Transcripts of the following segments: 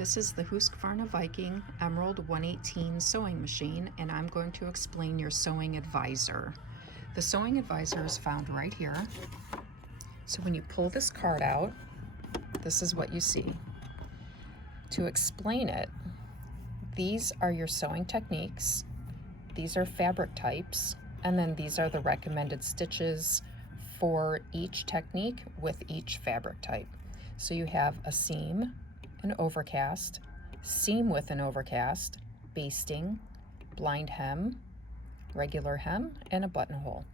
This is the Husqvarna Viking Emerald 118 sewing machine, and I'm going to explain your sewing advisor. The sewing advisor is found right here. So when you pull this card out, this is what you see. To explain it, these are your sewing techniques, these are fabric types, and then these are the recommended stitches for each technique with each fabric type. So you have a seam, an overcast, seam with an overcast, basting, blind hem, regular hem, and a buttonhole.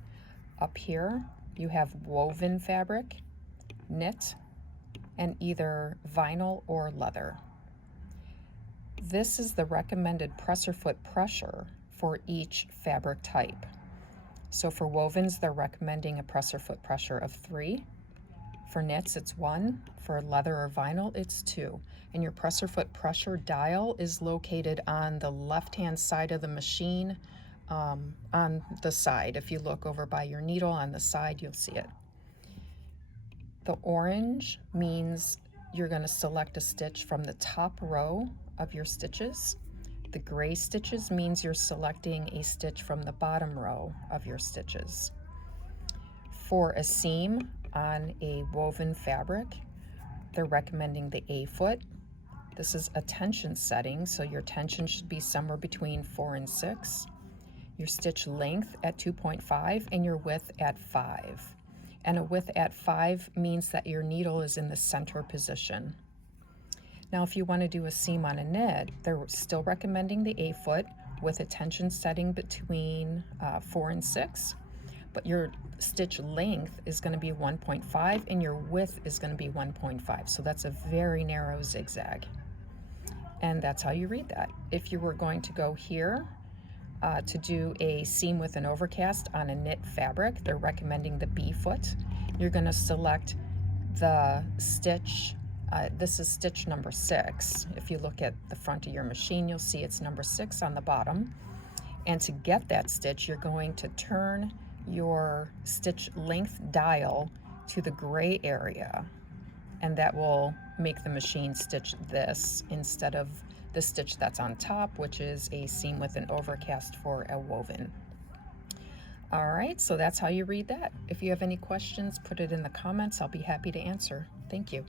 Up here you have woven fabric, knit, and either vinyl or leather. This is the recommended presser foot pressure for each fabric type. So for wovens, they're recommending a presser foot pressure of 3. For knits, it's 1. For leather or vinyl, it's 2. And your presser foot pressure dial is located on the left-hand side of the machine, on the side. If you look over by your needle on the side, you'll see it. The orange means you're going to select a stitch from the top row of your stitches. The gray stitches means you're selecting a stitch from the bottom row of your stitches. For a seam on a woven fabric, they're recommending the A foot. This is a tension setting, so your tension should be somewhere between 4 and 6. Your stitch length at 2.5 and your width at 5. And a width at 5 means that your needle is in the center position. Now, if you want to do a seam on a knit, they're still recommending the A foot with a tension setting between 4 and 6. But your stitch length is going to be 1.5 and your width is going to be 1.5. So that's a very narrow zigzag. And that's how you read that. If you were going to go here to do a seam with an overcast on a knit fabric, they're recommending the B foot. You're going to select the stitch. This is stitch number 6. If you look at the front of your machine, you'll see it's number 6 on the bottom. And to get that stitch, you're going to turn your stitch length dial to the gray area, and that will make the machine stitch this instead of the stitch that's on top, which is a seam with an overcast for a woven. All right, so that's how you read that. If you have any questions, put it in the comments. I'll be happy to answer. Thank you.